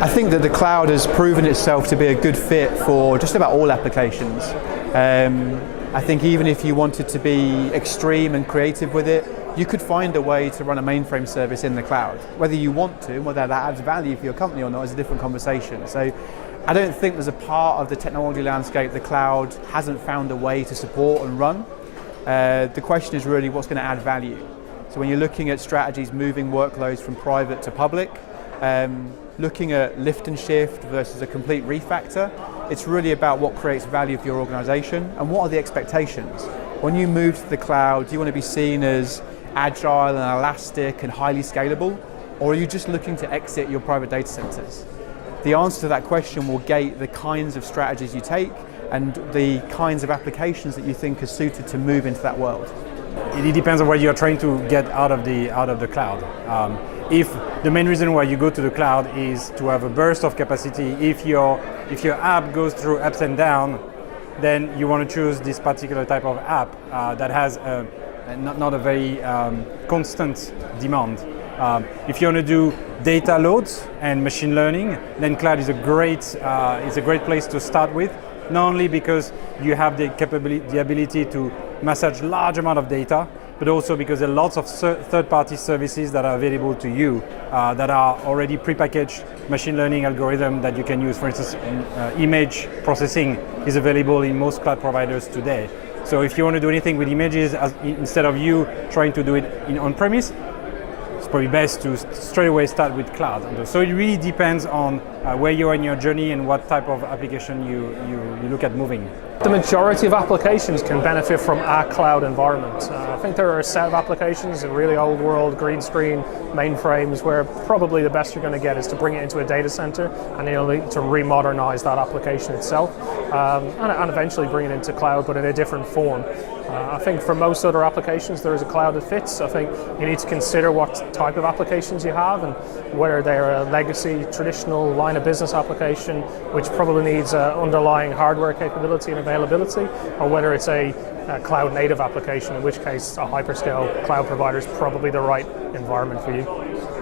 I think that the cloud has proven itself to be a good fit for just about all applications. I think even if you wanted to be extreme and creative with it, you could find a way to run a mainframe service in the cloud. Whether you want to, whether that adds value for your company or not is a different conversation. So I don't think there's a part of the technology landscape the cloud hasn't found a way to support and run. The question is really what's going to add value. So when you're looking at strategies moving workloads from private to public, looking at lift and shift versus a complete refactor, it's really about what creates value for your organization and what are the expectations. When you move to the cloud, do you want to be seen as agile and elastic and highly scalable, or are you just looking to exit your private data centers? The answer to that question will gate the kinds of strategies you take and the kinds of applications that you think are suited to move into that world. It depends on what you're trying to get out of the cloud. If the main reason why you go to the cloud is to have a burst of capacity, if your app goes through ups and downs, then you want to choose this particular type of app that has not a very constant demand. If you want to do data loads and machine learning, then cloud is a great place to start with. Not only because you have the ability to massage large amount of data, but also because there are lots of third-party services that are available to you that are already prepackaged machine learning algorithm that you can use. For instance, image processing is available in most cloud providers today. So if you want to do anything with images, instead of you trying to do it on-premise, it's probably best to straight away start with cloud. So it really depends on where you are in your journey and what type of application you look at moving. The majority of applications can benefit from a cloud environment. I think there are a set of applications in really old world, green screen, mainframes, where probably the best you're going to get is to bring it into a data center and you'll need to remodernize that application itself and eventually bring it into cloud, but in a different form. I think for most other applications there is a cloud that fits. I think you need to consider what type of applications you have and whether they're a legacy, traditional line of business application which probably needs underlying hardware capability and availability, or whether it's a cloud native application, in which case a hyperscale cloud provider is probably the right environment for you.